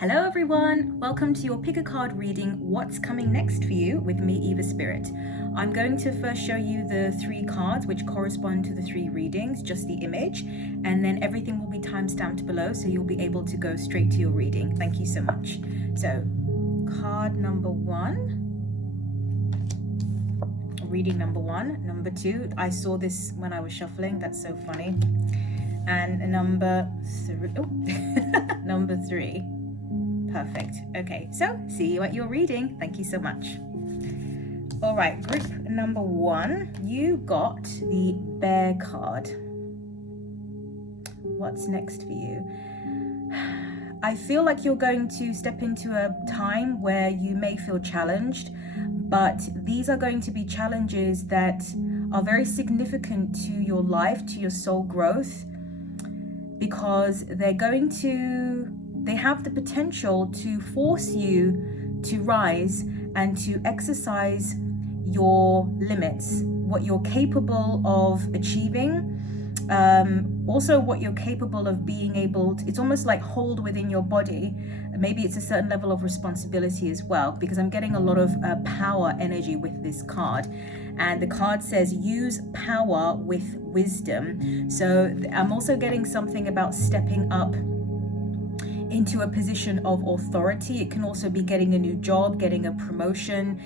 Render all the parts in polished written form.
Hello everyone, welcome to your pick a card reading What's Coming Next for You with me, Eva Spirit. I'm going to first show you the 3 cards which correspond to the 3 readings, just the image, and then everything will be time-stamped below so you'll be able to go straight to your reading. Thank you so much. So, card number 1, reading number 1, number 2, I saw this when I was shuffling, that's so funny, and number 3, number 3. Perfect. Okay, so see you at your reading. Thank you so much. All right, group number 1, you got the Bear card. What's next for you? I feel like you're going to step into a time where you may feel challenged, but these are going to be challenges that are very significant to your life, to your soul growth, because they have the potential to force you to rise and to exercise your limits, what you're capable of achieving, also what you're capable of being able to, it's almost like hold within your body. Maybe it's a certain level of responsibility as well, because I'm getting a lot of power energy with this card. And the card says use power with wisdom. So I'm also getting something about stepping up into a position of authority. It can also be getting a new job, getting a promotion,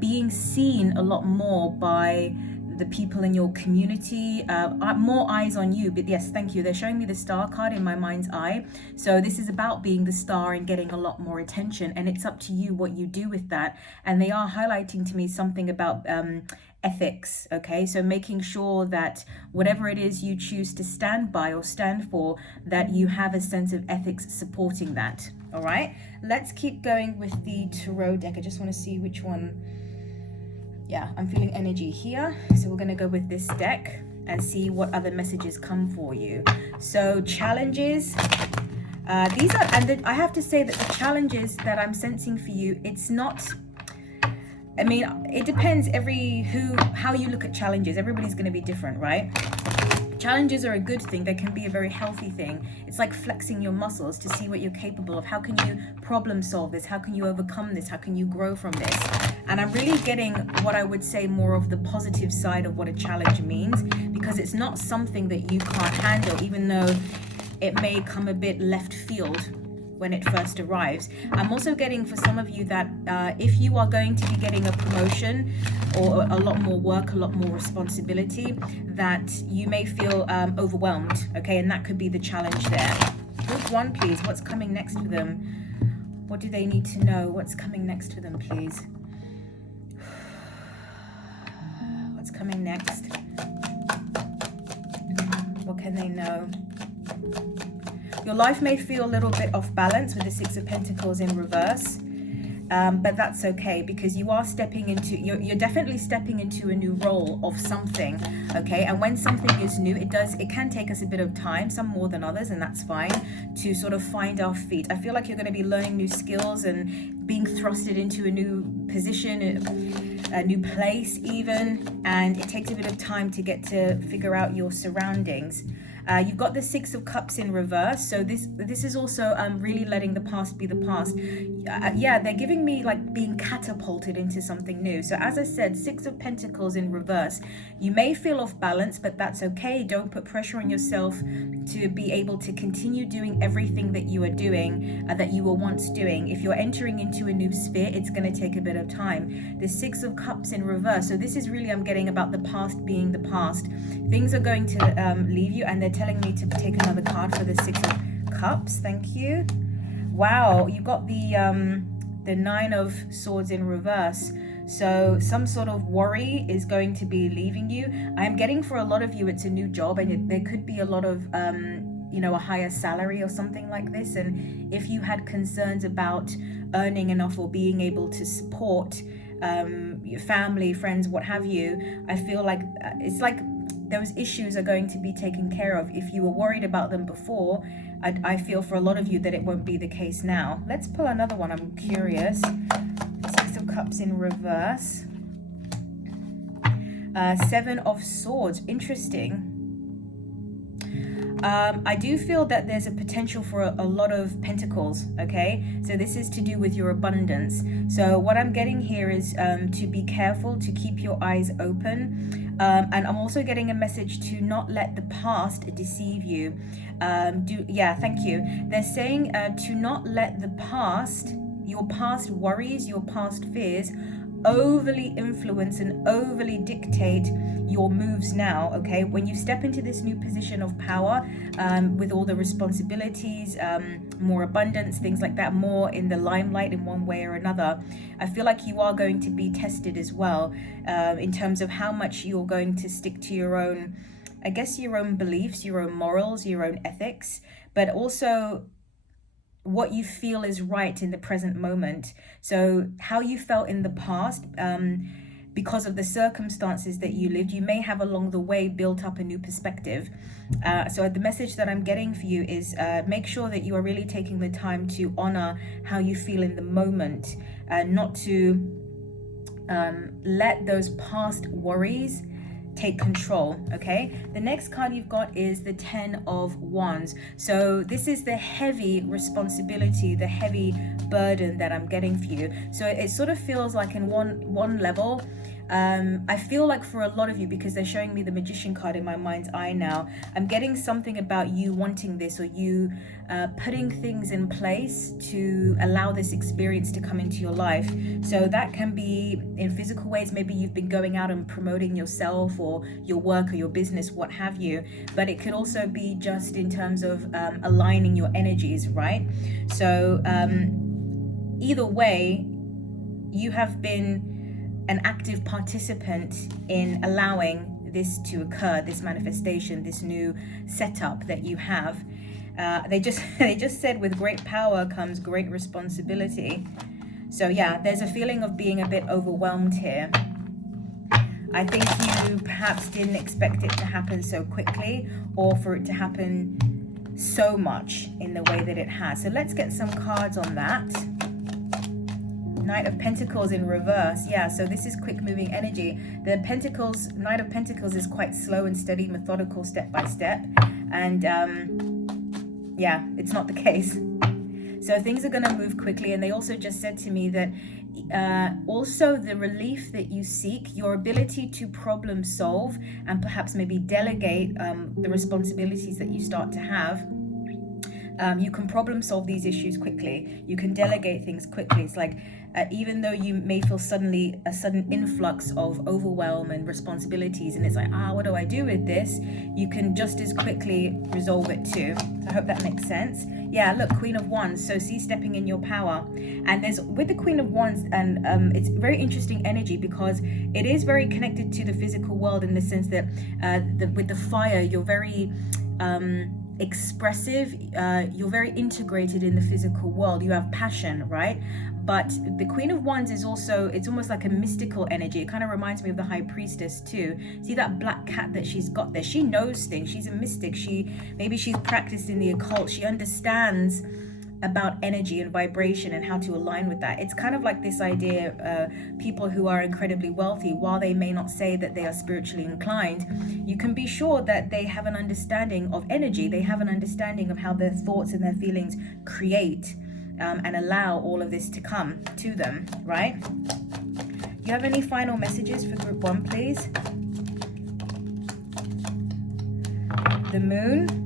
being seen a lot more by the people in your community, more eyes on you. But yes, thank you. They're showing me the star card in my mind's eye. So this is about being the star and getting a lot more attention, and it's up to you what you do with that. And they are highlighting to me something about ethics. Okay, so making sure that whatever it is you choose to stand by or stand for, that you have a sense of ethics supporting that. All right, let's keep going with the tarot deck. I just want to see which one. Yeah, I'm feeling energy here, so we're going to go with this deck and see what other messages come for you. So challenges, these are, and I have to say that the challenges that I'm sensing for you, it's not, I mean, it depends how you look at challenges. Everybody's going to be different, right? Challenges are a good thing. They can be a very healthy thing. It's like flexing your muscles to see what you're capable of. How can you problem solve this? How can you overcome this? How can you grow from this? And I'm really getting what I would say more of the positive side of what a challenge means, because it's not something that you can't handle, even though it may come a bit left field when it first arrives. I'm also getting for some of you that if you are going to be getting a promotion or a lot more work, a lot more responsibility, that you may feel overwhelmed, okay? And that could be the challenge there. Group 1, please. What's coming next for them? What do they need to know? What's coming next for them, please? What's coming next? What can they know? Your life may feel a little bit off balance with the 6 of Pentacles in reverse, but that's okay, because you are stepping into, you're definitely stepping into a new role of something, okay? And when something is new, it can take us a bit of time, some more than others, and that's fine, to sort of find our feet. I feel like you're going to be learning new skills and being thrusted into a new position, a new place even, and it takes a bit of time to get to figure out your surroundings. You've got the 6 of Cups in reverse, so this is also really letting the past be the past. Yeah, they're giving me like being catapulted into something new. So as I said, 6 of Pentacles in reverse. You may feel off balance, but that's okay. Don't put pressure on yourself to be able to continue doing everything that you are doing, that you were once doing. If you're entering into a new sphere, it's going to take a bit of time. The 6 of Cups in reverse. So this is really, I'm getting about the past being the past. Things are going to leave you, and they're telling me to take another card for the 6 of Cups. Thank you. Wow, you got the 9 of Swords in reverse. So some sort of worry is going to be leaving you. I'm getting for a lot of you, it's a new job, and there could be a lot of a higher salary or something like this. And if you had concerns about earning enough or being able to support your family, friends, what have you, I feel like it's like those issues are going to be taken care of. If you were worried about them before, I feel for a lot of you that it won't be the case now. Let's pull another one. I'm curious. 6 of Cups in reverse. 7 of Swords. Interesting. I do feel that there's a potential for a lot of pentacles, okay? So this is to do with your abundance. So what I'm getting here is to be careful, to keep your eyes open. And I'm also getting a message to not let the past deceive you. Thank you. They're saying to not let the past, your past worries, your past fears, overly influence and overly dictate your moves now, okay? When you step into this new position of power, with all the responsibilities, more abundance, things like that, more in the limelight in one way or another, I feel like you are going to be tested as well, in terms of how much you're going to stick to your own, I guess, your own beliefs, your own morals, your own ethics, but also what you feel is right in the present moment. So how you felt in the past, because of the circumstances that you lived, you may have along the way built up a new perspective. So the message that I'm getting for you is make sure that you are really taking the time to honor how you feel in the moment, not to let those past worries take control, okay? The next card you've got is the 10 of Wands. So this is the heavy responsibility, the heavy burden that I'm getting for you. So it sort of feels like in one level, I feel like for a lot of you, because they're showing me the Magician card in my mind's eye now, I'm getting something about you wanting this, or you putting things in place to allow this experience to come into your life. So that can be in physical ways. Maybe you've been going out and promoting yourself or your work or your business, what have you. But it could also be just in terms of aligning your energies, right? So either way, you have been an active participant in allowing this to occur, this manifestation, this new setup that you have. They just said with great power comes great responsibility. So yeah, there's a feeling of being a bit overwhelmed here. I think you perhaps didn't expect it to happen so quickly, or for it to happen so much in the way that it has. So let's get some cards on that. Knight of Pentacles in reverse. Yeah, so this is quick moving energy. The Pentacles, Knight of Pentacles is quite slow and steady, methodical, step by step. And yeah, it's not the case. So things are going to move quickly. And they also just said to me that also the relief that you seek, your ability to problem solve and perhaps maybe delegate the responsibilities that you start to have. You can problem solve these issues quickly. You can delegate things quickly. It's like even though you may feel suddenly a sudden influx of overwhelm and responsibilities, and it's like, what do I do with this? You can just as quickly resolve it too. So I hope that makes sense. Yeah, look, Queen of Wands. So see, stepping in your power. And there's with the Queen of Wands, and it's very interesting energy because it is very connected to the physical world in the sense that with the fire, you're very expressive, you're very integrated in the physical world, you have passion, right? But the Queen of Wands is also, it's almost like a mystical energy. It kind of reminds me of the High Priestess too. See that black cat that she's got there? She knows things. She's a mystic. Maybe she's practiced in the occult. She understands about energy and vibration and how to align with that. It's kind of like this idea, people who are incredibly wealthy, while they may not say that they are spiritually inclined, you can be sure that they have an understanding of energy. They have an understanding of how their thoughts and their feelings create and allow all of this to come to them, right? You have any final messages for group 1, please? The Moon.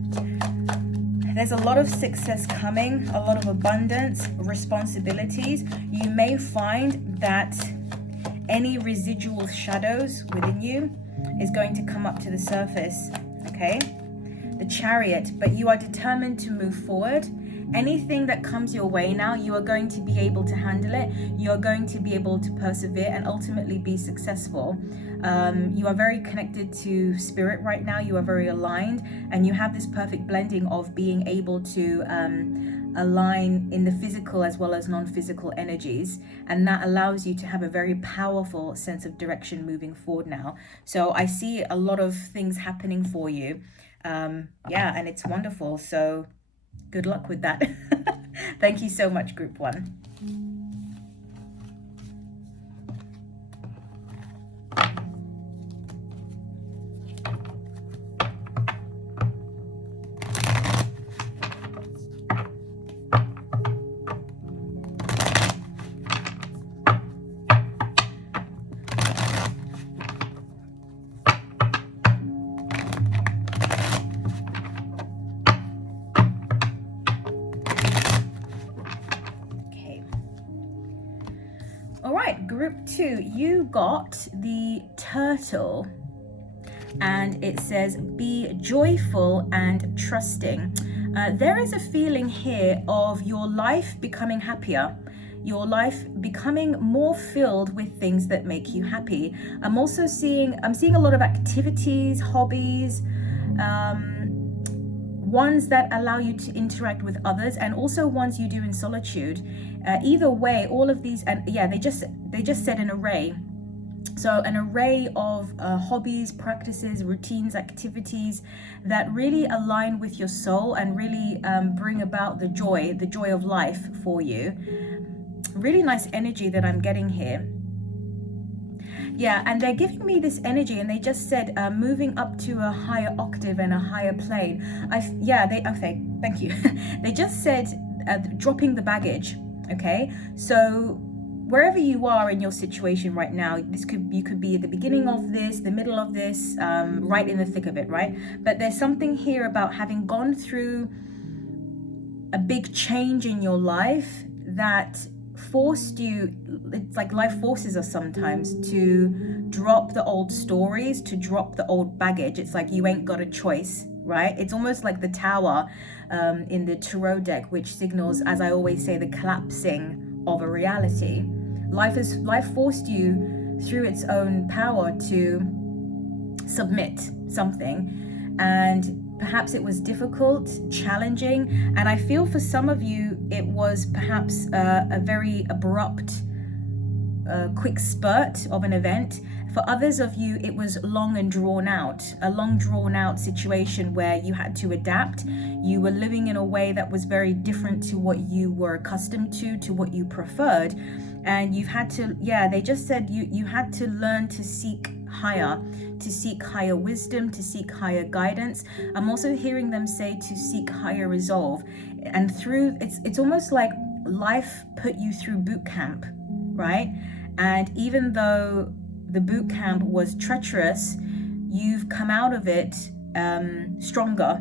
There's a lot of success coming, a lot of abundance, responsibilities. You may find that any residual shadows within you is going to come up to the surface, okay? The Chariot, but you are determined to move forward. Anything that comes your way now, you are going to be able to handle it. You are going to be able to persevere and ultimately be successful. You are very connected to spirit right now. You are very aligned, and you have this perfect blending of being able to align in the physical as well as non-physical energies, and that allows you to have a very powerful sense of direction moving forward now. So I see a lot of things happening for you. Yeah, and it's wonderful. So good luck with that. Thank you so much, group 1. All right, group 2, you got the turtle, and it says be joyful and trusting. There is a feeling here of your life becoming happier, your life becoming more filled with things that make you happy. I'm seeing a lot of activities, hobbies, ones that allow you to interact with others, and also ones you do in solitude. Either way, all of these, and yeah, they just said an array. So an array of hobbies, practices, routines, activities that really align with your soul and really bring about the joy of life for you. Really nice energy that I'm getting here. Yeah, and they're giving me this energy, and they just said moving up to a higher octave and a higher plane. Okay, thank you. They just said dropping the baggage. Okay, so wherever you are in your situation right now, you could be at the beginning of this, the middle of this, right in the thick of it, right? But there's something here about having gone through a big change in your life that forced you. It's like life forces us sometimes to drop the old stories, to drop the old baggage. It's like you ain't got a choice, right? It's almost like the tower in the tarot deck, which signals, as I always say, the collapsing of a reality. Life forced you through its own power to submit something, and perhaps it was difficult, challenging, and I feel for some of you it was perhaps a very abrupt, quick spurt of an event. For others of you, it was a long drawn out situation where you had to adapt. You were living in a way that was very different to what you were accustomed to what you preferred. And you've had to, they just said you had to learn to seek higher wisdom, to seek higher guidance. I'm also hearing them say to seek higher resolve. And through, it's almost like life put you through boot camp, right? And even though the boot camp was treacherous, you've come out of it stronger,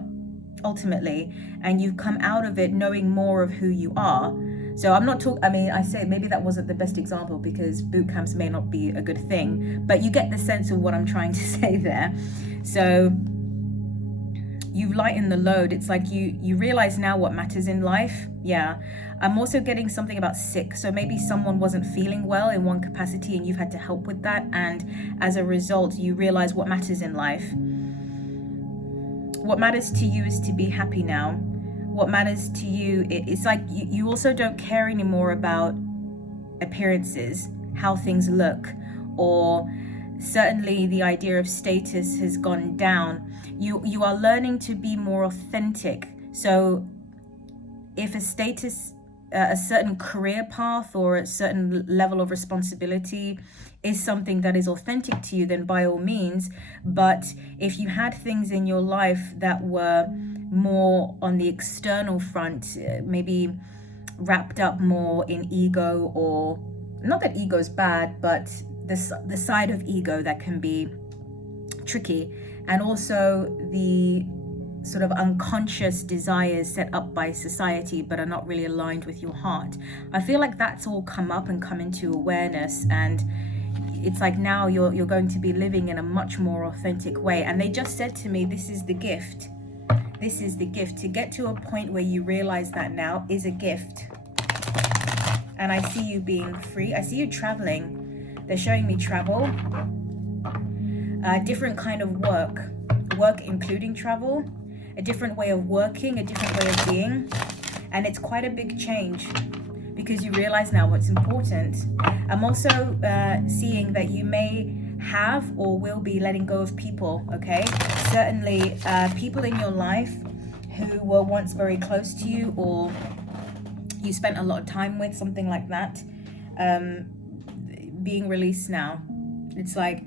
ultimately, and you've come out of it knowing more of who you are. So I'm not talking, I say maybe that wasn't the best example because boot camps may not be a good thing, but you get the sense of what I'm trying to say there. So you've lightened the load. It's like you realize now what matters in life. Yeah. I'm also getting something about sick. So maybe someone wasn't feeling well in one capacity and you've had to help with that. And as a result, you realize what matters in life. What matters to you is to be happy now. What matters to you, it's like you also don't care anymore about appearances, how things look, or certainly the idea of status has gone down. You are learning to be more authentic. So if a status, a certain career path or a certain level of responsibility is something that is authentic to you, then by all means. But if you had things in your life that were more on the external front, maybe wrapped up more in ego, or not that ego's bad, but the side of ego that can be tricky, and also the sort of unconscious desires set up by society but are not really aligned with your heart. I feel like that's all come up and come into awareness, and it's like now you're going to be living in a much more authentic way. And they just said to me, this is the gift. This is the gift. To get to a point where you realize that now is a gift. And I see you being free. I see you traveling. They're showing me travel. Different kind of work including travel, a different way of working, a different way of being. And it's quite a big change because you realize now what's important. I'm also seeing that you may have or will be letting go of people, okay? Certainly people in your life who were once very close to you or you spent a lot of time with, something like that, being released now. It's like,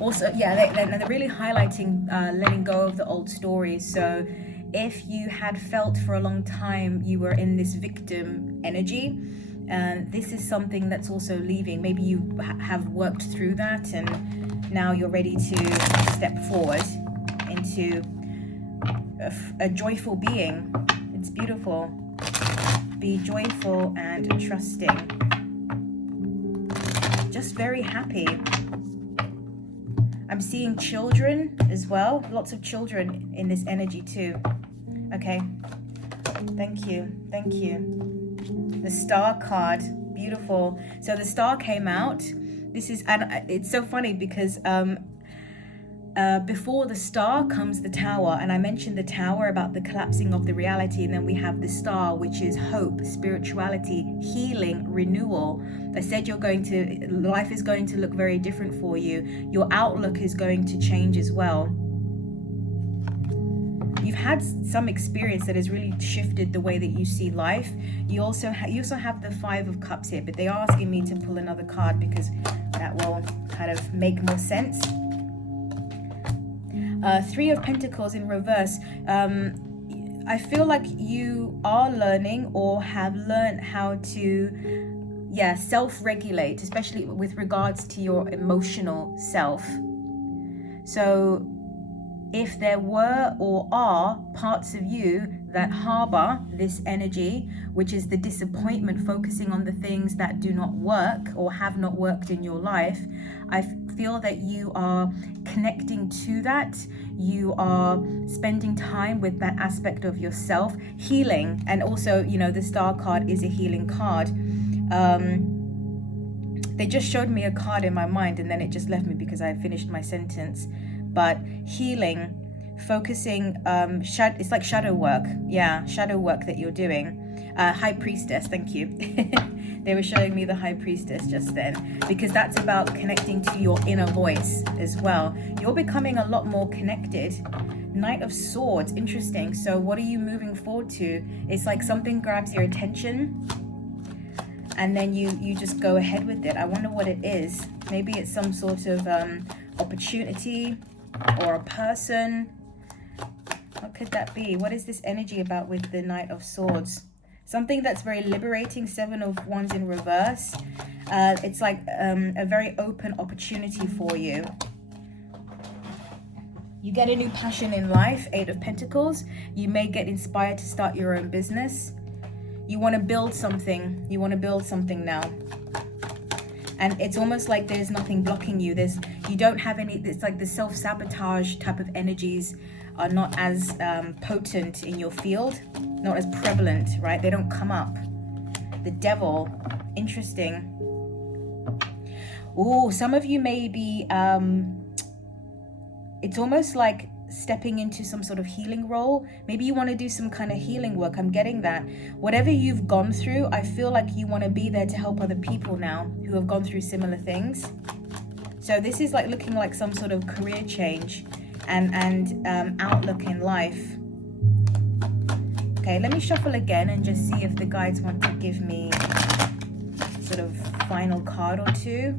also, they're really highlighting letting go of the old stories. So if you had felt for a long time you were in this victim energy, this is something that's also leaving. Maybe you have worked through that and now you're ready to step forward into a joyful being. It's beautiful. Be joyful and trusting. just very happy. I'm seeing children as well. Lots of children in this energy too. Okay. Thank you. Thank you. The Star card. Beautiful. So the Star came out. This is, and it's so funny because before the Star comes the Tower, and I mentioned the Tower about the collapsing of the reality, and then we have the Star, which is hope, spirituality, healing, renewal. I said life is going to look very different for you. Your outlook is going to change as well. You've had some experience that has really shifted the way that you see life. You also have the Five of Cups here, but they are asking me to pull another card because that will kind of make more sense. Three of Pentacles in reverse. I feel like you are learning or have learned how to, self-regulate, especially with regards to your emotional self. So if there were or are parts of you that harbor this energy, which is the disappointment, focusing on the things that do not work or have not worked in your life, I feel that you are connecting to that. You are spending time with that aspect of yourself, healing. And also, the Star card is a healing card. They just showed me a card in my mind and then it just left me because I finished my sentence. But healing, focusing, it's like shadow work. Yeah, shadow work that you're doing. High Priestess, thank you. They were showing me the High Priestess just then, because that's about connecting to your inner voice as well. You're becoming a lot more connected. Knight of Swords, interesting. So what are you moving forward to? It's like something grabs your attention and then you just go ahead with it. I wonder what it is. Maybe it's some sort of opportunity or a person. What could that be? What is this energy about with the Knight of Swords? Something that's very liberating. Seven of Wands in reverse. It's like a very open opportunity for you. You get a new passion in life. Eight of Pentacles. You may get inspired to start your own business. You want to build something. You want to build something now. And it's almost like there's nothing blocking you. You don't have any, it's like the self-sabotage type of energies are not as potent in your field, not as prevalent, right? They don't come up. The Devil, interesting. Oh, some of you may be, it's almost like stepping into some sort of healing role. Maybe you want to do some kind of healing work. I'm getting that. Whatever you've gone through, I feel like you want to be there to help other people now who have gone through similar things. So this is like looking like some sort of career change and outlook in life. Okay, let me shuffle again and just see if the guides want to give me sort of final card or two.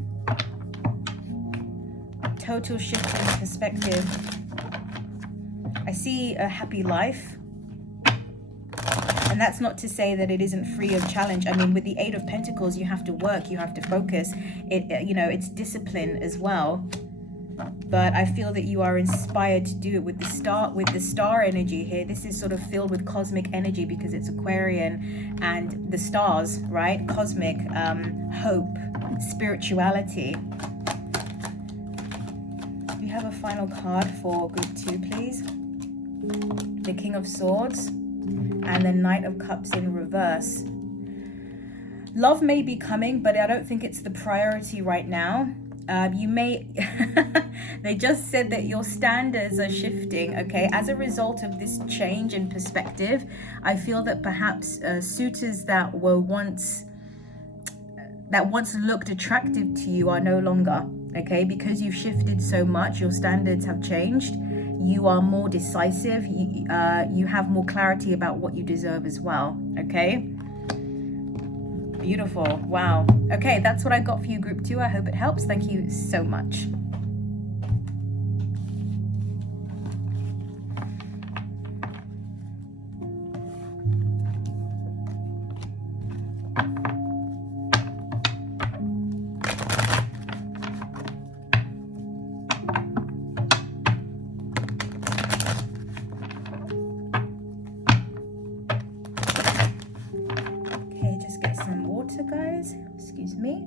Total shift in perspective. I see a happy life. And that's not to say that it isn't free of challenge. I mean, with the Eight of Pentacles, you have to work, you have to focus. It's discipline as well. But I feel that you are inspired to do it with the star energy here. This is sort of filled with cosmic energy because it's Aquarian and the stars, right? Cosmic, hope, spirituality. You have a final card for group 2, please. The King of Swords and the Knight of Cups in reverse. Love may be coming, but I don't think it's the priority right now. You may, they just said that your standards are shifting, okay? As a result of this change in perspective, I feel that perhaps suitors that once looked attractive to you are no longer, okay? Because you've shifted so much, your standards have changed. You are more decisive. You have more clarity about what you deserve as well, okay? Beautiful. Wow. Okay, that's what I got for you, group 2. I hope it helps. Thank you so much. Guys, excuse me.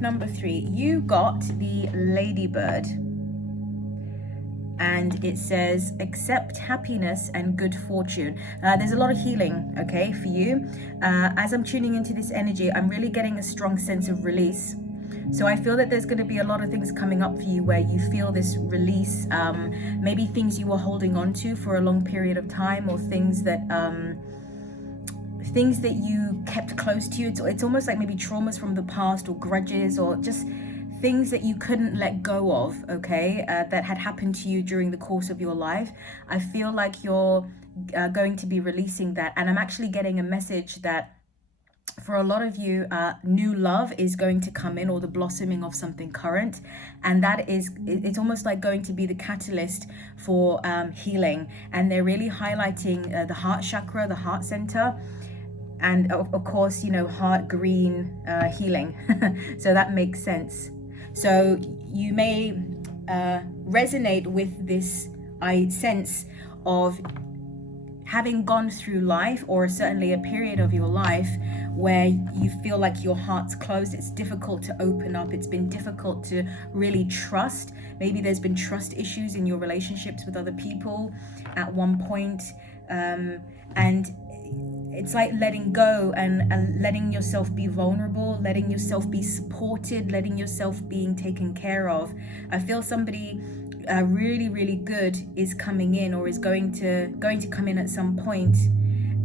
number 3, you got the Ladybird. And it says, accept happiness and good fortune. There's a lot of healing, okay, for you. As I'm tuning into this energy, I'm really getting a strong sense of release. So I feel that there's going to be a lot of things coming up for you where you feel this release, maybe things you were holding on to for a long period of time, or things that you kept close to you. It's almost like maybe traumas from the past, or grudges, or just things that you couldn't let go of, okay, that had happened to you during the course of your life. I feel like you're going to be releasing that. And I'm actually getting a message that for a lot of you, new love is going to come in, or the blossoming of something current. And that is, it's almost like going to be the catalyst for healing. And they're really highlighting the heart chakra, the heart center. And of course, you know, heart green healing. So that makes sense. So you may resonate with this, I sense, of having gone through life, or certainly a period of your life where you feel like your heart's closed. It's difficult to open up. It's been difficult to really trust. Maybe there's been trust issues in your relationships with other people at one point. And it's like letting go and letting yourself be vulnerable, letting yourself be supported, letting yourself being taken care of. I feel somebody really, really good is coming in, or is going to come in at some point.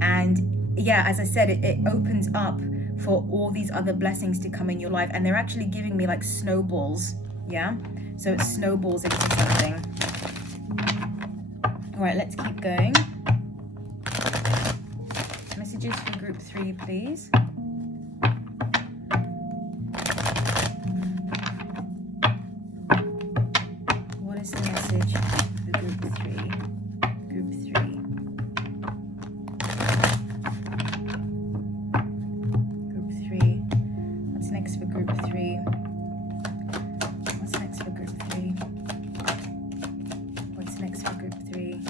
And yeah, as I said, it opens up for all these other blessings to come in your life. And they're actually giving me like snowballs. Yeah, so it snowballs into something. All right, let's keep going. Messages for group 3, please. What is the message for group 3? Group 3. Group 3. What's next for group 3? What's next for group 3? What's next for group 3?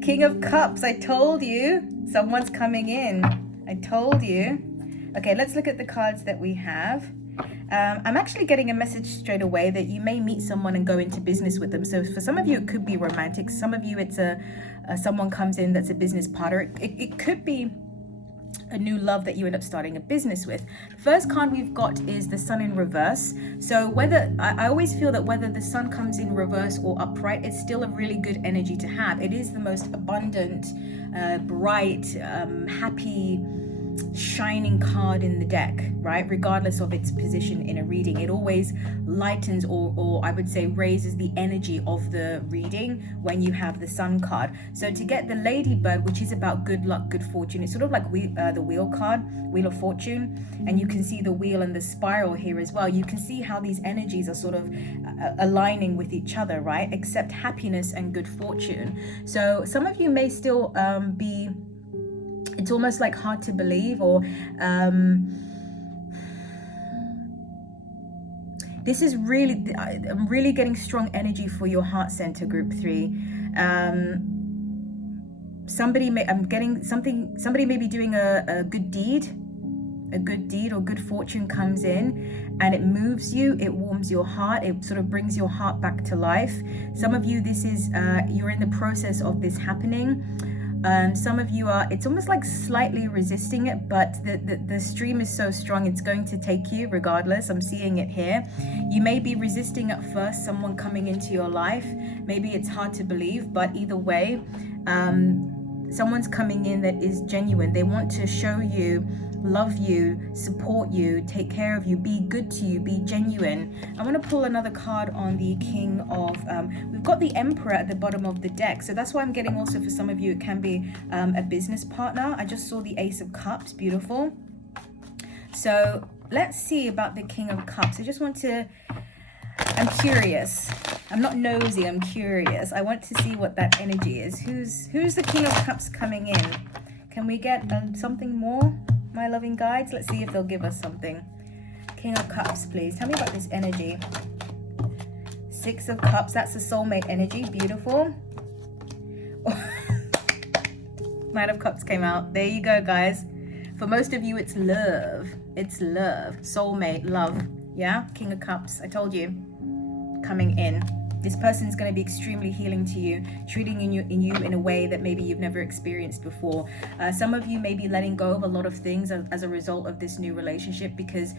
King of Cups, I told you. Someone's coming in. I told you. Okay, let's look at the cards that we have. I'm actually getting a message straight away that you may meet someone and go into business with them. So for some of you, it could be romantic. Some of you, it's someone comes in that's a business partner. It could be a new love that you end up starting a business with. The first card we've got is the Sun in reverse. So whether I always feel that whether the Sun comes in reverse or upright, it's still a really good energy to have. It is the most abundant, bright, happy, shining card in the deck, right? Regardless of its position in a reading, it always lightens or I would say raises the energy of the reading when you have the Sun card. So to get the Ladybird, which is about good luck, good fortune, it's sort of like the Wheel card, Wheel of Fortune, and you can see the wheel and the spiral here as well. You can see how these energies are sort of aligning with each other, right? Accept happiness and good fortune. So some of you may still be, it's almost like hard to believe, or this is really, I'm really getting strong energy for your heart center, group 3. Somebody may, I'm getting something, somebody may be doing a good deed or good fortune comes in and it moves you, it warms your heart, it sort of brings your heart back to life. Some of you, this is, you're in the process of this happening. Some of you are, it's almost like slightly resisting it, but the stream is so strong, it's going to take you regardless. I'm seeing it here. You may be resisting at first someone coming into your life. Maybe it's hard to believe, but either way, someone's coming in that is genuine. They want to show you, love you, support you, take care of you, be good to you, be genuine. I want to pull another card on the King of, we've got the Emperor at the bottom of the deck. So that's why I'm getting also for some of you, it can be a business partner. I just saw the Ace of Cups, beautiful. So let's see about the King of Cups. I just want to, I'm curious. I'm not nosy, I'm curious. I want to see what that energy is. Who's the King of Cups coming in? Can we get something more? My loving guides, let's see if they'll give us something. King of Cups, please tell me about this energy. 6 of Cups, that's the soulmate energy, beautiful. Knight of Cups came out. There you go, guys. For most of you, it's love. It's love, soulmate, love. Yeah, King of Cups. I told you, coming in. This person is going to be extremely healing to you, treating you in a way that maybe you've never experienced before. Some of you may be letting go of a lot of things as a result of this new relationship, because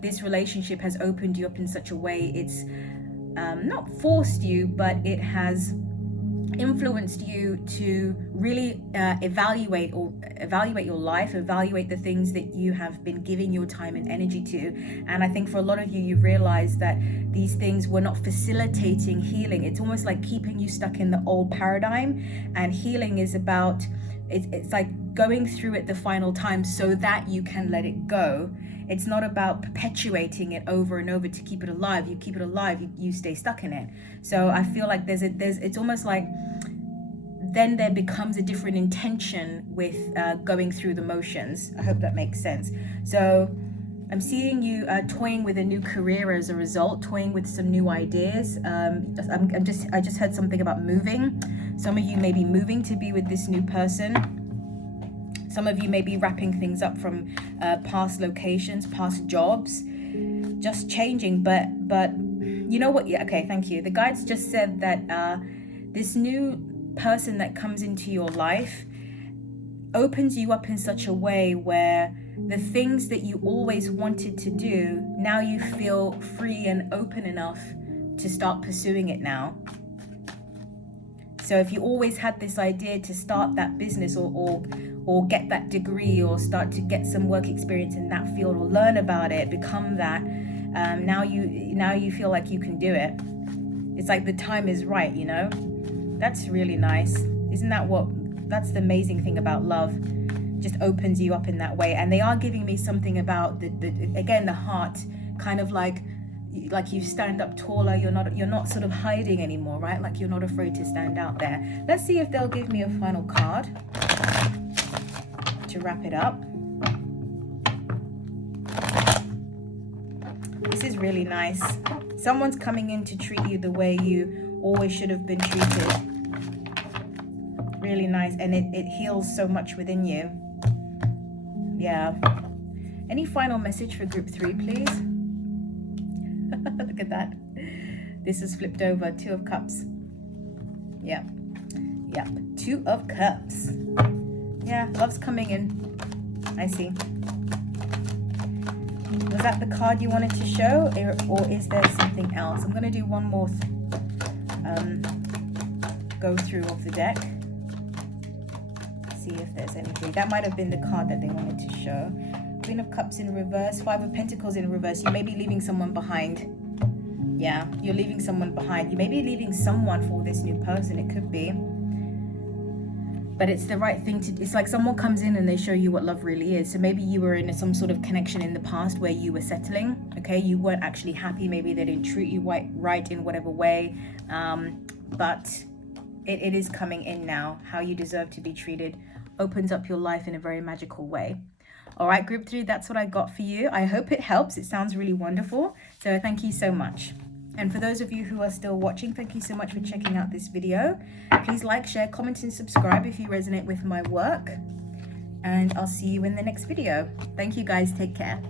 this relationship has opened you up in such a way. It's not forced you, but it has influenced you to really evaluate your life, evaluate the things that you have been giving your time and energy to. And I think for a lot of you, you've realized that these things were not facilitating healing. It's almost like keeping you stuck in the old paradigm, and healing is about, it's like going through it the final time so that you can let it go. It's not about perpetuating it over and over to keep it alive. You keep it alive, you stay stuck in it. So I feel like it's almost like then there becomes a different intention with going through the motions. I hope that makes sense. So I'm seeing you toying with a new career as a result, toying with some new ideas. I just heard something about moving. Some of you may be moving to be with this new person. Some of you may be wrapping things up from past locations, past jobs, just changing. But you know what? Yeah, okay, thank you. The guides just said that this new person that comes into your life opens you up in such a way where the things that you always wanted to do, now you feel free and open enough to start pursuing it now. So if you always had this idea to start that business or get that degree or start to get some work experience in that field or learn about it, become that, now you feel like you can do it. It's like the time is right, you know? That's really nice. Isn't that that's the amazing thing about love? Just opens you up in that way. And they are giving me something about the heart, kind of like you stand up taller. You're not sort of hiding anymore, right? Like you're not afraid to stand out there. Let's see if they'll give me a final card to wrap it up. This is really nice. Someone's coming in to treat you the way you always should have been treated. Really nice. And it heals so much within you. Yeah. Any final message for group 3, please? Look at that. This is flipped over. 2 of Cups. Yep. 2 of Cups. Yeah, love's coming in. I see. Was that the card you wanted to show, or is there something else? I'm going to do one more go through of the deck. See if there's anything. That might have been the card that they wanted to show. Queen of Cups in reverse, 5 of Pentacles in reverse. You may be leaving someone behind. Yeah, you're leaving someone behind. You may be leaving someone for this new person. It could be. But it's the right thing to do. It's like someone comes in and they show you what love really is. So maybe you were in some sort of connection in the past where you were settling. Okay, you weren't actually happy. Maybe they didn't treat you right in whatever way. But it is coming in now. How you deserve to be treated opens up your life in a very magical way. All right, group 3, that's what I got for you. I hope it helps. It sounds really wonderful. So thank you so much. And for those of you who are still watching, thank you so much for checking out this video. Please like, share, comment, and subscribe if you resonate with my work. And I'll see you in the next video. Thank you guys. Take care.